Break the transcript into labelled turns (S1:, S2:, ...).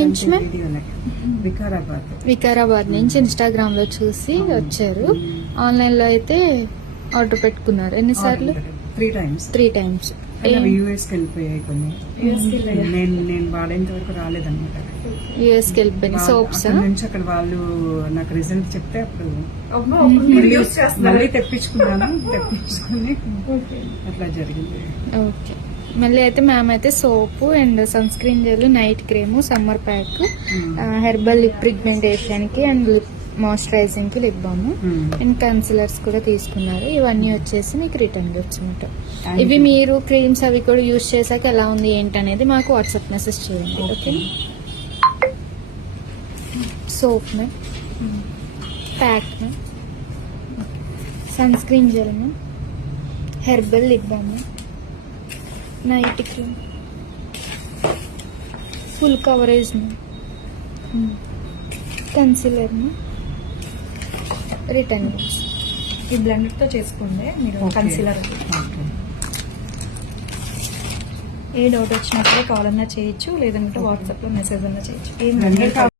S1: నుంచి
S2: వికారాబాద్.
S1: వికారాబాద్ నుంచి ఇన్స్టాగ్రామ్లో చూసి వచ్చారు. ఆన్లైన్లో అయితే ఆర్డర్ పెట్టుకున్నారు. ఎన్నిసార్లు
S2: త్రీ టైమ్స్
S1: త్రీ టైమ్స్
S2: యూఎస్కి వెళ్ళిపోయాయి కొన్ని. నేను నేను వాడేంత వరకు రాలేదన్నమాట.
S1: యుఎస్కి వెళ్ళిపోయిన సోప్స్?
S2: అక్కడ నుంచి అక్కడ వాళ్ళు నాకు రిజల్ట్ చెప్తే అప్పుడు మళ్ళీ తెప్పించుకున్నాను. తెప్పించుకుని అట్లా జరిగింది.
S1: ఓకే. మళ్ళీ అయితే మ్యామ్ అయితే soap and sunscreen gel night cream summer pack herbal lip పిగ్మెంటేషన్కి and lip మాయిశ్చరైజింగ్కి lip balm.
S2: Hmm.
S1: And concealers కూడా తీసుకున్నారు. ఇవన్నీ వచ్చేసి మీకు రిటర్న్ గిఫ్ట్స్ అనమాట ఇవి. మీరు క్రీమ్స్ అవి కూడా యూస్ చేశాక ఎలా ఉంది ఏంటనేది మాకు వాట్సాప్ మెసేజ్ చేయండి. Okay soap ma'am. Pack ma'am. Sunscreen gel ma'am. Herbal lip balm ma'am. Night cream full coverage concealer return
S3: ఈ బ్లెండర్తో చేసుకోండి. మీరు. కన్సిలర్ ఏ డౌట్ వచ్చినా కూడా కాల్ అన్నా చేయొచ్చు లేదంటే వాట్సాప్లో మెసేజ్ అన్నా చేయొచ్చు. ఏం